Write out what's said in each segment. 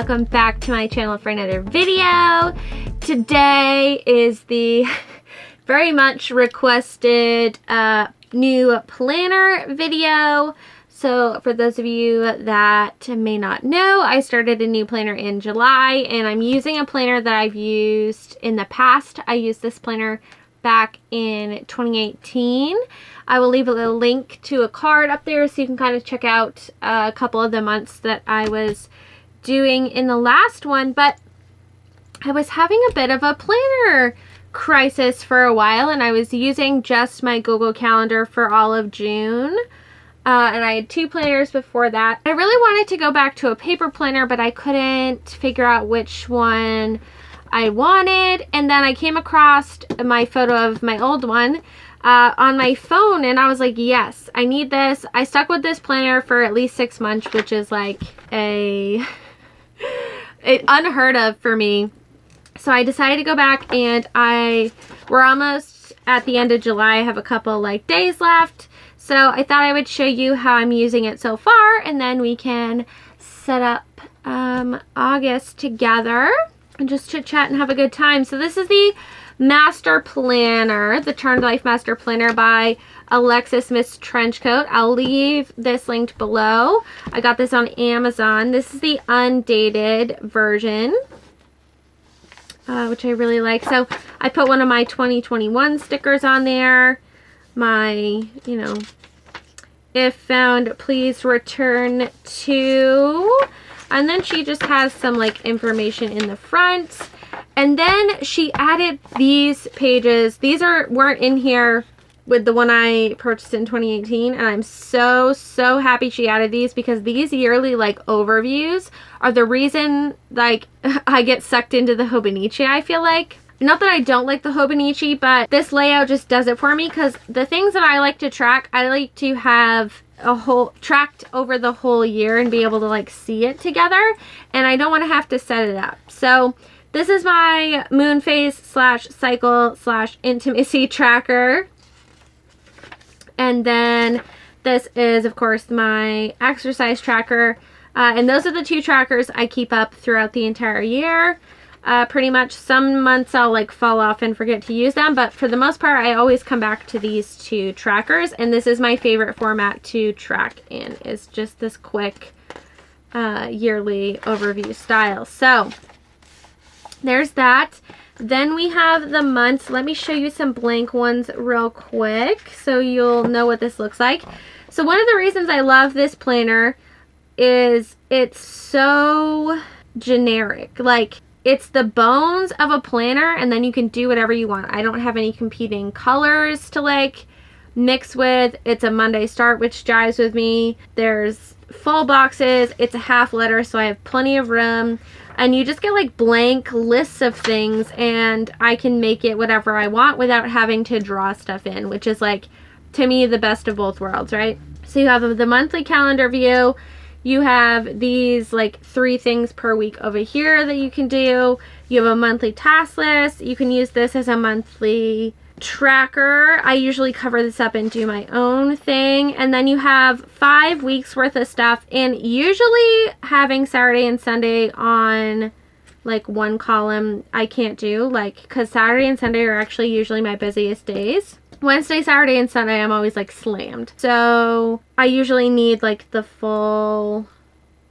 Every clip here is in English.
welcome back to my channel for another video. Today is the very much requested new planner video. So for those of you that may not know, I started a new planner in July and I'm using a planner that I've used in the past. I used this planner back in 2018. I will leave a little link to a card up there so you can kind of check out a couple of the months that I was doing in the last one. But I was having a bit of a planner crisis for a while and I was using just my Google Calendar for all of June. And I had two planners before that. I really wanted to go back to a paper planner, but I couldn't figure out which one I wanted. And then I came across my photo of my old one on my phone and I was like, yes, I need this. I stuck with this planner for at least 6 months, which is like unheard of for me. So I decided to go back and we're almost at the end of July. I have a couple like days left. So I thought I would show you how I'm using it so far and then we can set up August together and just chit chat and have a good time. So this is the Master Planner, the Charmed Life Master Planner by Alexis Miss Trenchcoat. I'll leave this linked below. I got this on Amazon. This is the undated version, which I really like. So I put one of my 2021 stickers on there. My, if found, please return to. And then she just has some like information in the front. And then she added these pages. These weren't in here with the one I purchased in 2018. And I'm so happy she added these because these yearly like overviews are the reason like I get sucked into the Hobonichi, I feel like. Not that I don't like the Hobonichi, but this layout just does it for me because the things that I like to track, I like to have tracked over the whole year and be able to like see it together, and I don't want to have to set it up. So this is my moon phase / cycle / intimacy tracker, and then this is of course my exercise tracker, and those are the two trackers I keep up throughout the entire year. Pretty much. Some months I'll like fall off and forget to use them, but for the most part I always come back to these two trackers, and this is my favorite format to track in, is just this quick yearly overview style. So there's that. Then we have the months. Let me show you some blank ones real quick so you'll know what this looks like. So one of the reasons I love this planner is it's so generic. Like, it's the bones of a planner and then you can do whatever you want. I don't have any competing colors to like mix with. It's a Monday start, which jives with me. There's full boxes. It's a half letter, so I have plenty of room. And you just get like blank lists of things and I can make it whatever I want without having to draw stuff in, which is like, to me, the best of both worlds, right? So you have the monthly calendar view. You have these like 3 things per week over here that you can do. You have a monthly task list. You can use this as a monthly tracker. I usually cover this up and do my own thing. And then you have 5 weeks worth of stuff, and usually having Saturday and Sunday on like one column I can't do, like, because Saturday and Sunday are actually usually my busiest days. Wednesday, Saturday, and Sunday I'm always like slammed. So I usually need like the full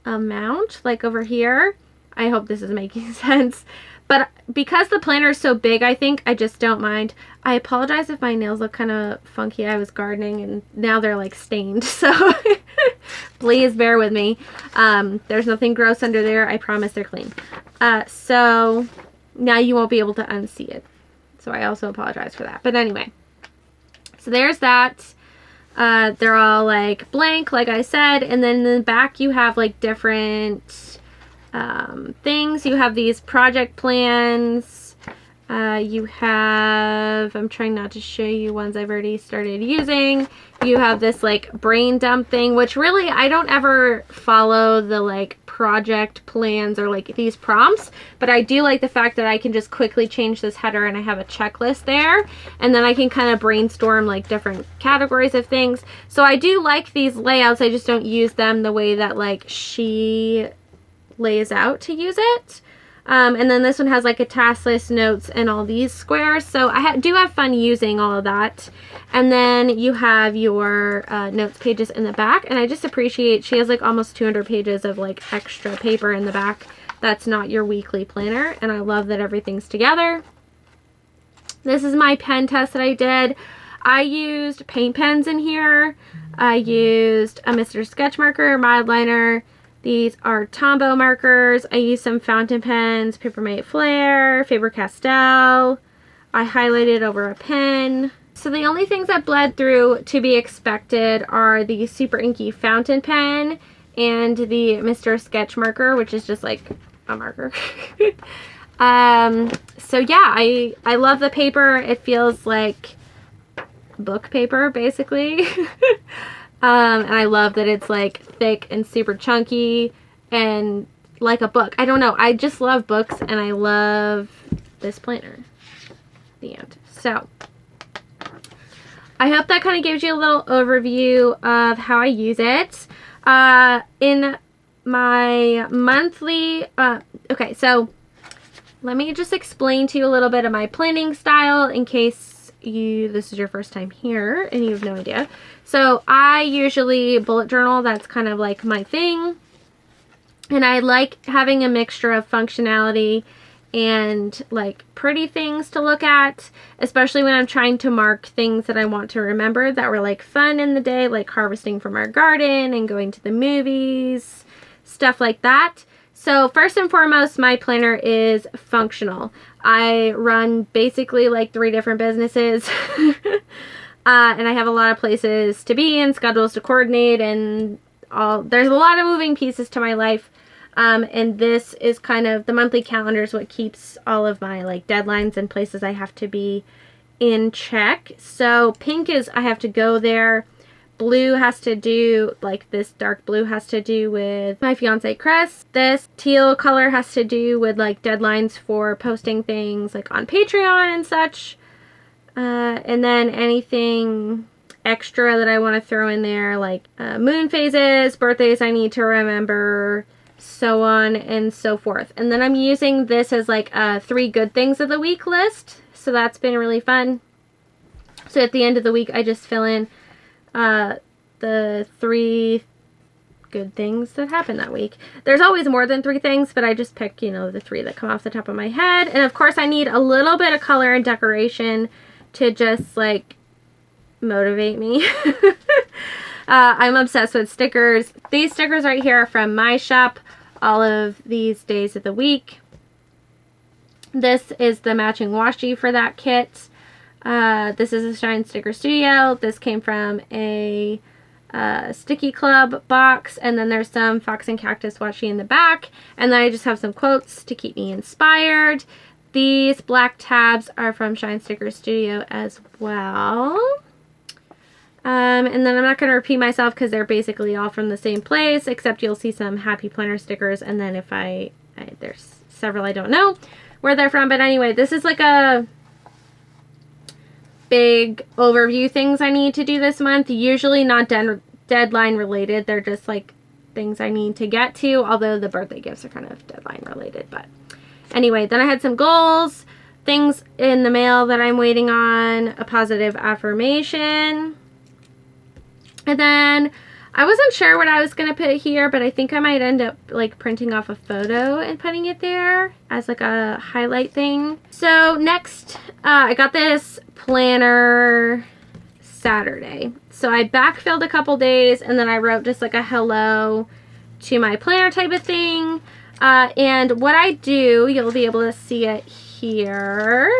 amount, like over here. I hope this is making sense. But because the planner is so big, I think I just don't mind. I apologize if my nails look kind of funky. I was gardening and now they're like stained. So please bear with me. There's nothing gross under there. I promise they're clean. So now you won't be able to unsee it. So I also apologize for that. But anyway. So there's that. They're all like blank, like I said. And then in the back you have like different things. You have these project plans. You have, I'm trying not to show you ones I've already started using. You have this like brain dump thing, which really I don't ever follow the like project plans or like these prompts, but I do like the fact that I can just quickly change this header and I have a checklist there, and then I can kind of brainstorm like different categories of things. So I do like these layouts. I just don't use them the way that like she lays out to use it. And then this one has like a task list, notes, and all these squares. So I do have fun using all of that. And then you have your notes pages in the back. And I just appreciate she has like almost 200 pages of like extra paper in the back. That's not your weekly planner. And I love that everything's together. This is my pen test that I did. I used paint pens in here. I used a Mr. Sketch marker, mild liner. These are Tombow markers. I used some fountain pens, Papermate Flair, Faber-Castell. I highlighted over a pen. So the only things that bled through to be expected are the super inky fountain pen and the Mr. Sketch marker, which is just like a marker. So yeah, I love the paper. It feels like book paper, basically. And I love that it's like thick and super chunky and like a book. I don't know. I just love books and I love this planner. The end. So I hope that kind of gives you a little overview of how I use it. In my monthly, okay, so let me just explain to you a little bit of my planning style in case this is your first time here and you have no idea. So I usually bullet journal. That's kind of like my thing. And I like having a mixture of functionality and like pretty things to look at, especially when I'm trying to mark things that I want to remember that were like fun in the day, like harvesting from our garden and going to the movies, stuff like that. So first and foremost, my planner is functional. I run basically like 3 different businesses. And I have a lot of places to be and schedules to coordinate and all. There's a lot of moving pieces to my life. And this is kind of, the monthly calendar is what keeps all of my like deadlines and places I have to be in check. So pink is, I have to go there. Blue has to do, like this dark blue has to do with my fiance Chris. This teal color has to do with like deadlines for posting things like on Patreon and such. And then anything extra that I want to throw in there, like moon phases, birthdays I need to remember, so on and so forth. And then I'm using this as like a 3 good things of the week list. So that's been really fun. So at the end of the week, I just fill in the 3 good things that happened that week. There's always more than 3 things, but I just pick, you know, the 3 that come off the top of my head. And of course I need a little bit of color and decoration to just like motivate me. I'm obsessed with stickers. These stickers right here are from my shop, all of these days of the week. This is the matching washi for that kit. This is a Shine Sticker Studio. This came from a Sticky Club box, and then there's some Fox and Cactus washi in the back, and then I just have some quotes to keep me inspired. These black tabs are from Shine Sticker Studio as well. And then I'm not going to repeat myself because they're basically all from the same place, except you'll see some Happy Planner stickers, and then if there's several I don't know where they're from, but anyway, this is like a big overview things I need to do this month. Usually not deadline related. They're just like things I need to get to, although the birthday gifts are kind of deadline related. But anyway, then I had some goals, things in the mail that I'm waiting on, a positive affirmation. And then I wasn't sure what I was going to put here, but I think I might end up like printing off a photo and putting it there as like a highlight thing. So next, I got this planner Saturday. So I backfilled a couple days and then I wrote just like a hello to my planner type of thing. And what I do, you'll be able to see it here.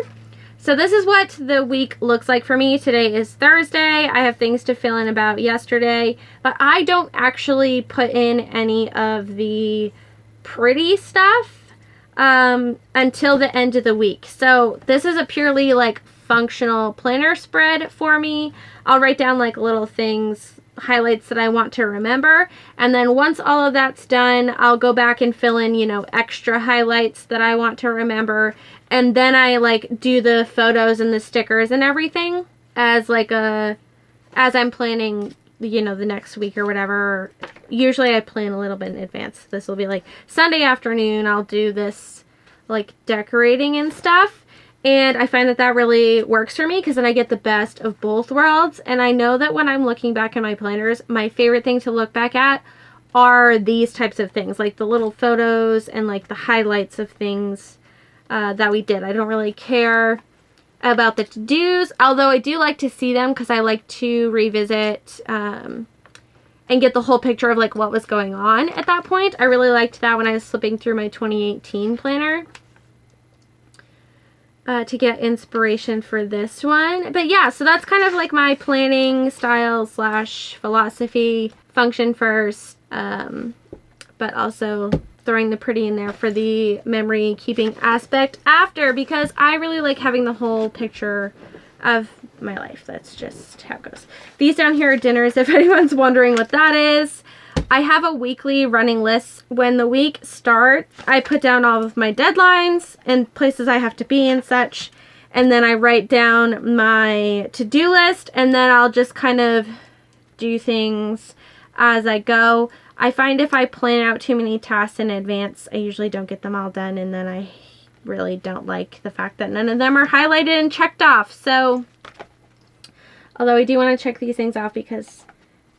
So this is what the week looks like for me. Today is Thursday. I have things to fill in about yesterday, but I don't actually put in any of the pretty stuff until the end of the week. So this is a purely like functional planner spread for me. I'll write down like little things, highlights that I want to remember. And then once all of that's done, I'll go back and fill in, you know, extra highlights that I want to remember. And then I like do the photos and the stickers and everything as like as I'm planning you know, the next week or whatever. Usually I plan a little bit in advance. This will be like Sunday afternoon, I'll do this like decorating and stuff. And I find that that really works for me because then I get the best of both worlds. And I know that when I'm looking back at my planners, my favorite thing to look back at are these types of things, like the little photos and like the highlights of things that we did. I don't really care about the to-dos, although I do like to see them because I like to revisit and get the whole picture of like what was going on at that point. I really liked that when I was flipping through my 2018 planner to get inspiration for this one. But yeah, so that's kind of like my planning style slash philosophy. Function first, but also throwing the pretty in there for the memory keeping aspect after, because I really like having the whole picture of my life. That's just how it goes. These down here are dinners, if anyone's wondering what that is. I have a weekly running list. When the week starts, I put down all of my deadlines and places I have to be and such, and then I write down my to-do list, and then I'll just kind of do things as I go. I find if I plan out too many tasks in advance, I usually don't get them all done, and then I really don't like the fact that none of them are highlighted and checked off. So, although I do want to check these things off because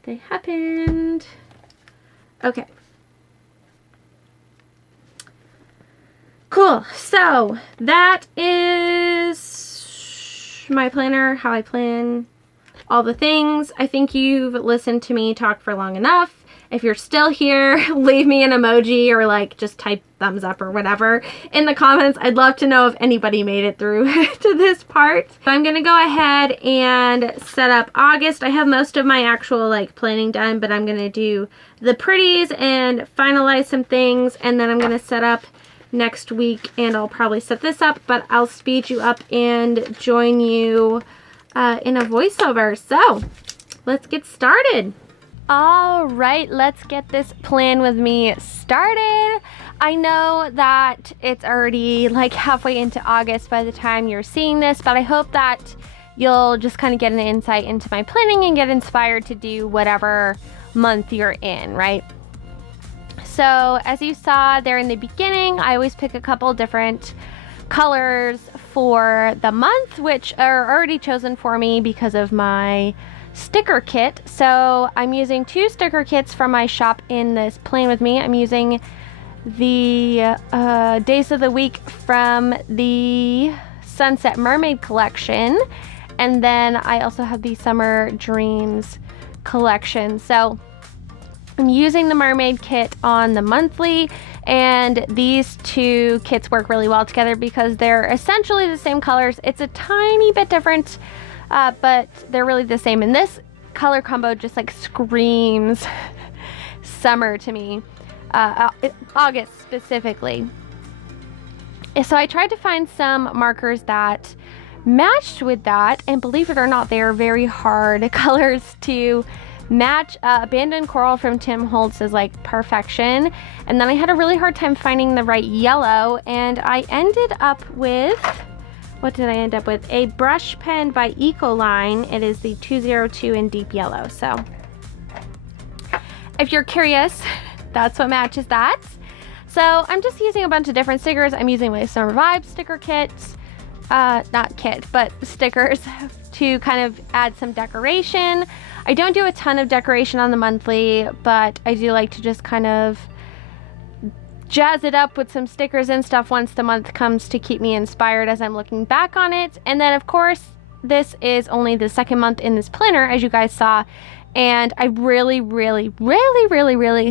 they happened. Okay. Cool. So, that is my planner, how I plan all the things. I think you've listened to me talk for long enough. If you're still here, leave me an emoji or like just type thumbs up or whatever in the comments. I'd love to know if anybody made it through to this part. So I'm gonna go ahead and set up August. I have most of my actual like planning done, but I'm gonna do the pretties and finalize some things, and then I'm gonna set up next week, and I'll probably set this up, but I'll speed you up and join you in a voiceover. So let's get started. All right, let's get this plan with me started. I know that it's already like halfway into August by the time you're seeing this, but I hope that you'll just kind of get an insight into my planning and get inspired to do whatever month you're in, right? So as you saw there in the beginning, I always pick a couple different colors for the month, which are already chosen for me because of my sticker kit. So I'm using 2 sticker kits from my shop in this plan with me. I'm using the days of the week from the Sunset Mermaid collection, and then I also have the Summer Dreams collection. So I'm using the mermaid kit on the monthly, and these 2 kits work really well together because they're essentially the same colors. It's a tiny bit different, but they're really the same. And this color combo just like screams summer to me, August specifically. So I tried to find some markers that matched with that, and believe it or not, they are very hard colors to match. Abandoned Coral from Tim Holtz is like perfection, and then I had a really hard time finding the right yellow, and I ended up with, what did I end up with? A brush pen by Ecoline. It is the 202 in deep yellow. So if you're curious, that's what matches that. So I'm just using a bunch of different stickers. I'm using my Summer Vibes sticker kit, not kit, but stickers to kind of add some decoration. I don't do a ton of decoration on the monthly, but I do like to just kind of jazz it up with some stickers and stuff once the month comes to keep me inspired as I'm looking back on it. And then of course, this is only the 2nd month in this planner, as you guys saw, and I really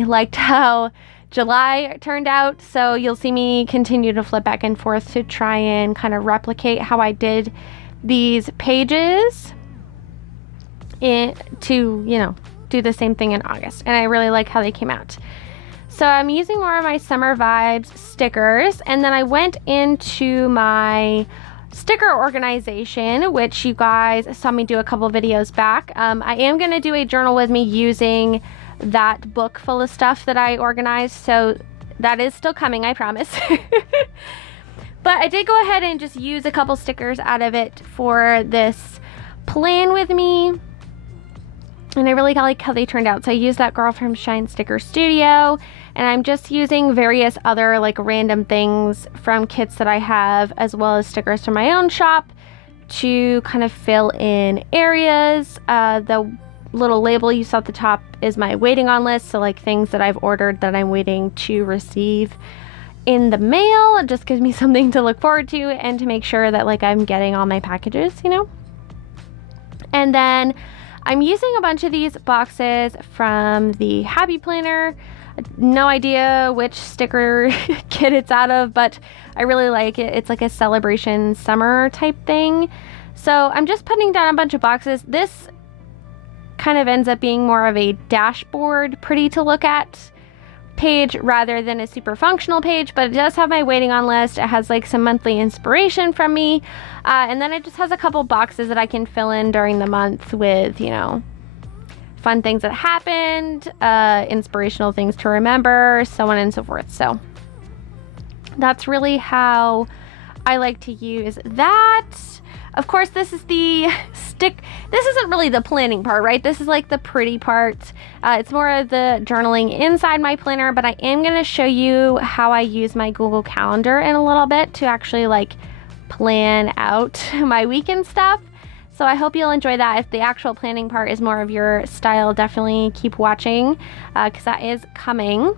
liked how July turned out. So you'll see me continue to flip back and forth to try and kind of replicate how I did these pages to, you know, do the same thing in August. And I really like how they came out. So I'm using more of my Summer Vibes stickers, and then I went into my sticker organization, which you guys saw me do a couple videos back. I am going to do a journal with me using that book full of stuff that I organized, so that is still coming, I promise. But I did go ahead and just use a couple stickers out of it for this plan with me. And I really like how they turned out. So I used that Girl from Shine Sticker Studio, and I'm just using various other like random things from kits that I have, as well as stickers from my own shop to kind of fill in areas. The little label you saw at the top is my waiting on list. So like things that I've ordered that I'm waiting to receive in the mail. It just gives me something to look forward to and to make sure that like I'm getting all my packages, you know. And then I'm using a bunch of these boxes from the Happy Planner. No idea which sticker kit it's out of, but I really like it. It's like a celebration summer type thing. So I'm just putting down a bunch of boxes. This kind of ends up being more of a dashboard, pretty to look at page rather than a super functional page, but it does have my waiting on list. It has like some monthly inspiration from me, and then it just has a couple boxes that I can fill in during the month with, you know, fun things that happened, inspirational things to remember, so on and so forth. So that's really how I like to use that. Of course, this is the this isn't really the planning part, right? This is like the pretty part. It's more of the journaling inside my planner, but I am going to show you how I use my Google Calendar in a little bit to actually like plan out my weekend stuff. So I hope you'll enjoy that. If the actual planning part is more of your style, definitely keep watching because that is coming.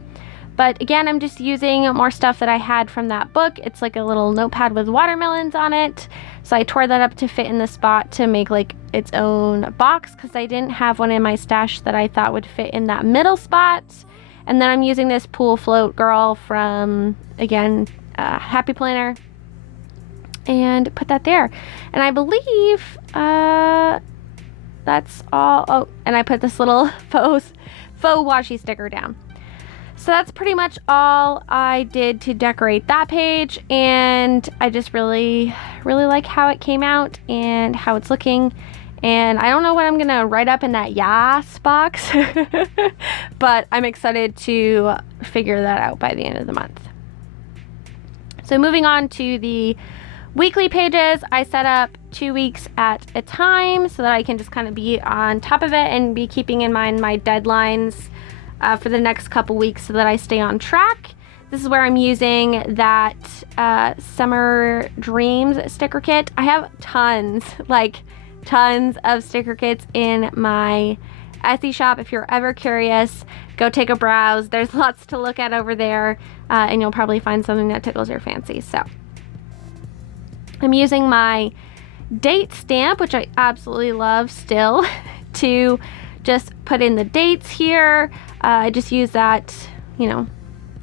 But again, I'm just using more stuff that I had from that book. It's like a little notepad with watermelons on it. So I tore that up to fit in the spot to make like its own box because I didn't have one in my stash that I thought would fit in that middle spot. And then I'm using this Pool Float Girl from, again, Happy Planner, and put that there. And I believe that's all. Oh, and I put this little faux washi sticker down. So that's pretty much all I did to decorate that page, and I just really like how it came out and how it's looking. And I don't know what I'm gonna write up in that Yas box, but I'm excited to figure that out by the end of the month. So moving on to the weekly pages, I set up 2 weeks at a time so that I can just kind of be on top of it and be keeping in mind my deadlines for the next couple weeks so that I stay on track. This is where I'm using that Summer Dreams sticker kit. I have tons of sticker kits in my Etsy shop. If you're ever curious, go take a browse. There's lots to look at over there, and you'll probably find something that tickles your fancy. So I'm using my date stamp, which I absolutely love still, to just put in the dates here. I just use that, you know,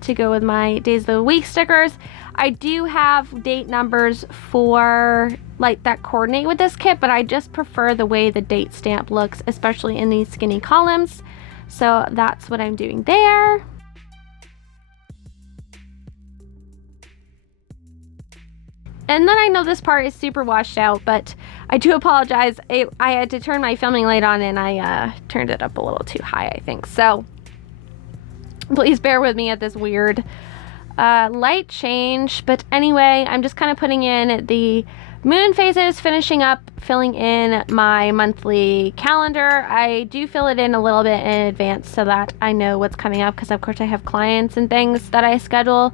to go with my days of the week stickers. I do have date numbers for like that coordinate with this kit, but I just prefer the way the date stamp looks, especially in these skinny columns. So that's what I'm doing there. And then I know this part is super washed out, but I do apologize. I had to turn my filming light on and I turned it up a little too high, I think. So please bear with me at this weird light change. But anyway, I'm just kind of putting in the moon phases, finishing up filling in my monthly calendar. I do fill it in a little bit in advance so that I know what's coming up, because of course I have clients and things that I schedule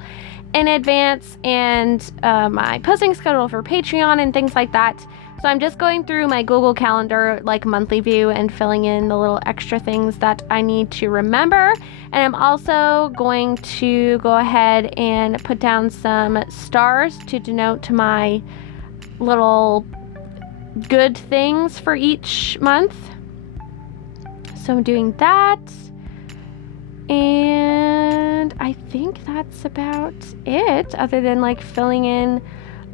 in advance, and my posting schedule for Patreon and things like that. So I'm just going through my Google Calendar like monthly view and filling in the little extra things that I need to remember. And I'm also going to go ahead and put down some stars to denote my little good things for each month. So I'm doing that. And I think that's about it, other than like filling in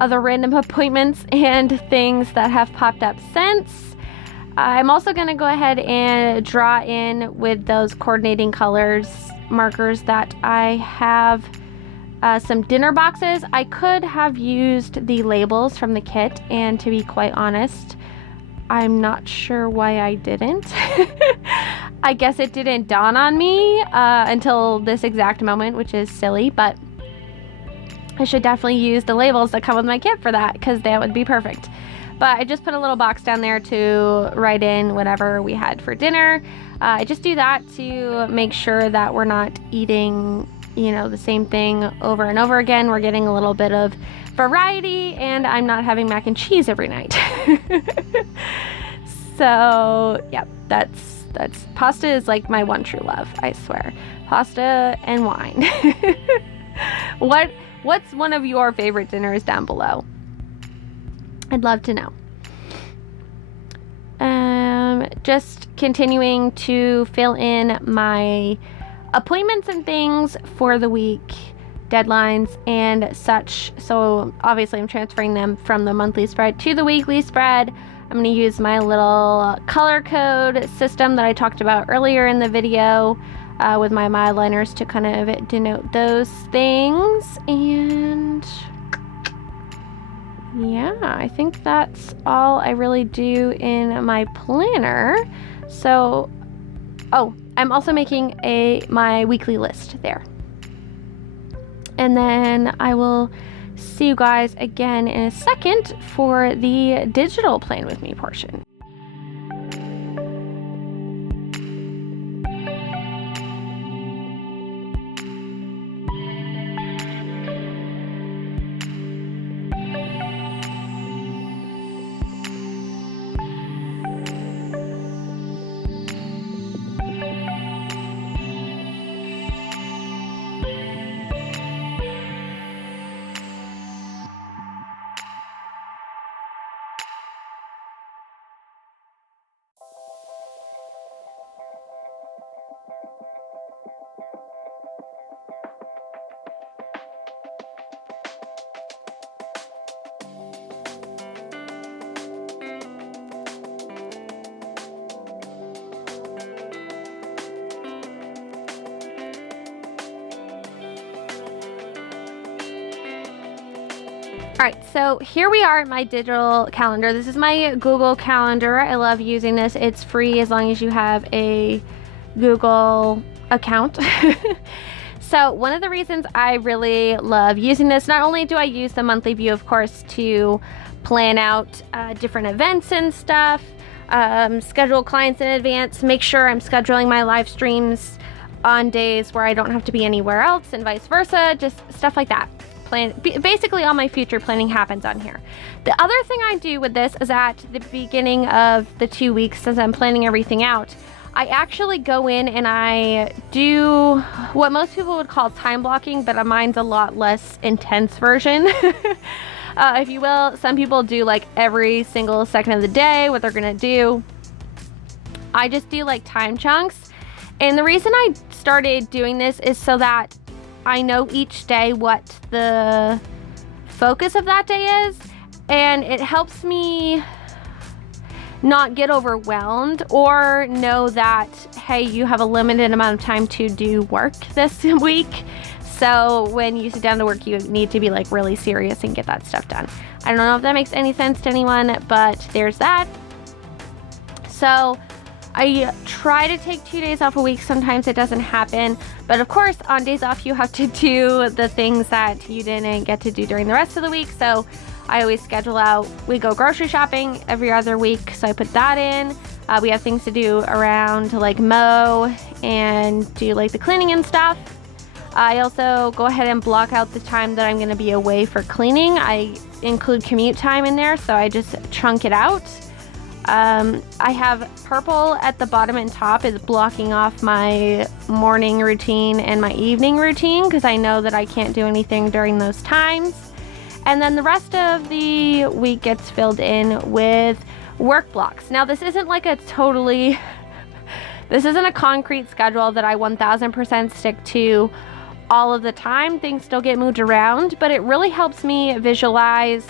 other random appointments and things that have popped up since. I'm also going to go ahead and draw in with those coordinating colors markers that I have some dinner boxes. I could have used the labels from the kit, and to be quite honest, I'm not sure why I didn't. I guess it didn't dawn on me until this exact moment, which is silly, but I should definitely use the labels that come with my kit for that, because that would be perfect. but I just put a little box down there to write in whatever we had for dinner. I just do that to make sure that we're not eating, you know, the same thing over and over again. We're getting a little bit of variety, and I'm not having mac and cheese every night. So yeah, that's pasta is like my one true love, I swear. Pasta and wine. What's one of your favorite dinners down below? I'd love to know. Just continuing to fill in my appointments and things for the week, deadlines and such. So obviously I'm transferring them from the monthly spread to the weekly spread. I'm going to use my little color code system that I talked about earlier in the video with my mileliners to kind of denote those things. And yeah, I think that's all I really do in my planner. So, oh, I'm also making my weekly list there. And then I will see you guys again in a second for the digital plan with me portion. All right, so here we are at my digital calendar. This is my Google Calendar. I love using this. It's free as long as you have a Google account. So one of the reasons I really love using this, not only do I use the monthly view, of course, to plan out different events and stuff, schedule clients in advance, make sure I'm scheduling my live streams on days where I don't have to be anywhere else and vice versa, just stuff like that. Basically all my future planning happens on here. The other thing I do with this is at the beginning of the 2 weeks, as I'm planning everything out, I actually go in and I do what most people would call time blocking, but mine's a lot less intense version. If you will. Some people do like every single second of the day, what they're gonna do. I just do like time chunks. And the reason I started doing this is so that I know each day what the focus of that day is, and it helps me not get overwhelmed or know that, hey, you have a limited amount of time to do work this week. So when you sit down to work, you need to be like really serious and get that stuff done. I don't know if that makes any sense to anyone, but there's that. So I try to take 2 days off a week. Sometimes it doesn't happen. But of course, on days off, you have to do the things that you didn't get to do during the rest of the week. So I always schedule out, we go grocery shopping every other week. So I put that in. We have things to do around like mow and do like the cleaning and stuff. I also go ahead and block out the time that I'm going to be away for cleaning. I include commute time in there, so I just chunk it out. I have purple at the bottom and top is blocking off my morning routine and my evening routine because I know that I can't do anything during those times. And then the rest of the week gets filled in with work blocks. Now this isn't like a this isn't a concrete schedule that I 1000% stick to all of the time. Things still get moved around, but it really helps me visualize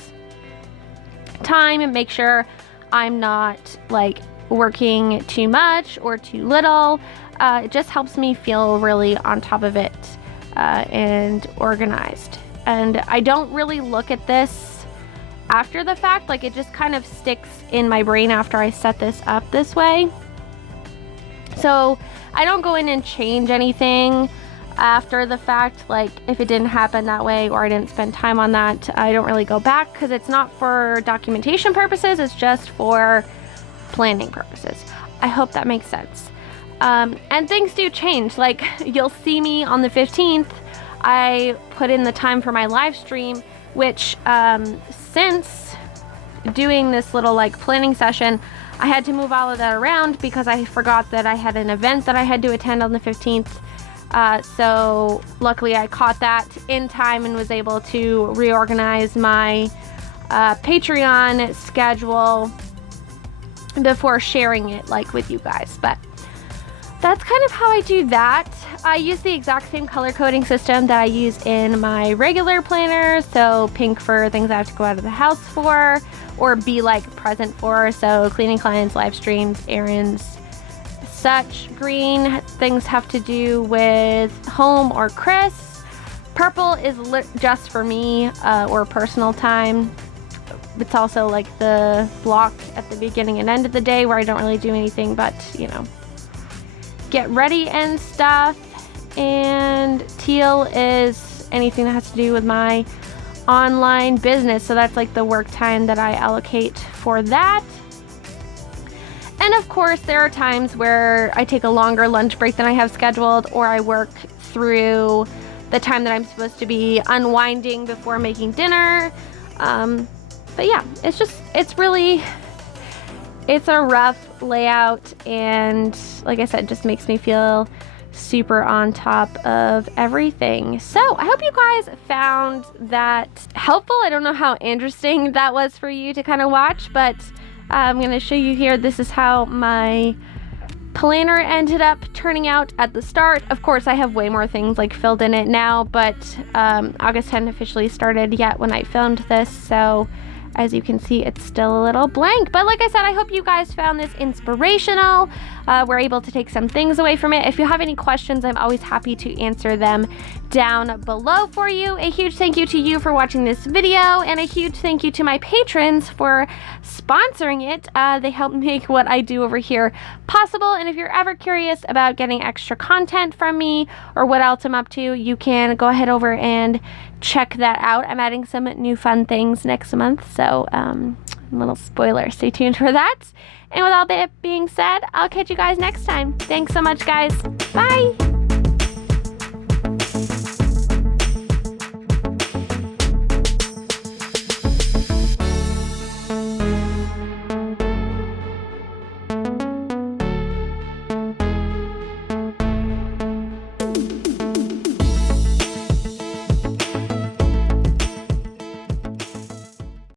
time and make sure I'm not like working too much or too little. It just helps me feel really on top of it and organized. And I don't really look at this after the fact, like it just kind of sticks in my brain after I set this up this way. So I don't go in and change anything. after the fact. Like if it didn't happen that way or I didn't spend time on that, I don't really go back because it's not for documentation purposes, it's just for planning purposes. I hope that makes sense. And things do change. Like you'll see me on the 15th, I put in the time for my live stream, which since doing this little like planning session, I had to move all of that around because I forgot that I had an event that I had to attend on the 15th. So luckily I caught that in time and was able to reorganize my Patreon schedule before sharing it like with you guys. But that's kind of how I do that. I use the exact same color coding system that I use in my regular planner. So pink for things I have to go out of the house for or be like present for. So cleaning clients, live streams, errands, such. Green, things have to do with home or Chris. Purple is just for me or personal time. It's also like the block at the beginning and end of the day where I don't really do anything but, you know, get ready and stuff. And teal is anything that has to do with my online business, so that's like the work time that I allocate for that. And of course there are times where I take a longer lunch break than I have scheduled, or I work through the time that I'm supposed to be unwinding before making dinner. But yeah, it's a rough layout, and like I said, just makes me feel super on top of everything. So I hope you guys found that helpful. I don't know how interesting that was for you to kind of watch, but I'm going to show you here. This is how my planner ended up turning out at the start. Of course, I have way more things like filled in it now, but August 10th officially started yet when I filmed this, so as you can see, it's still a little blank. But like I said, I hope you guys found this inspirational. We're able to take some things away from it. If you have any questions, I'm always happy to answer them down below for you. A huge thank you to you for watching this video, and a huge thank you to my patrons for sponsoring it. They help make what I do over here possible. And if you're ever curious about getting extra content from me or what else I'm up to, you can go ahead over and check that out. I'm adding some new fun things next month, so a little spoiler, stay tuned for that. And with all that being said, I'll catch you guys next time. Thanks so much, guys. Bye.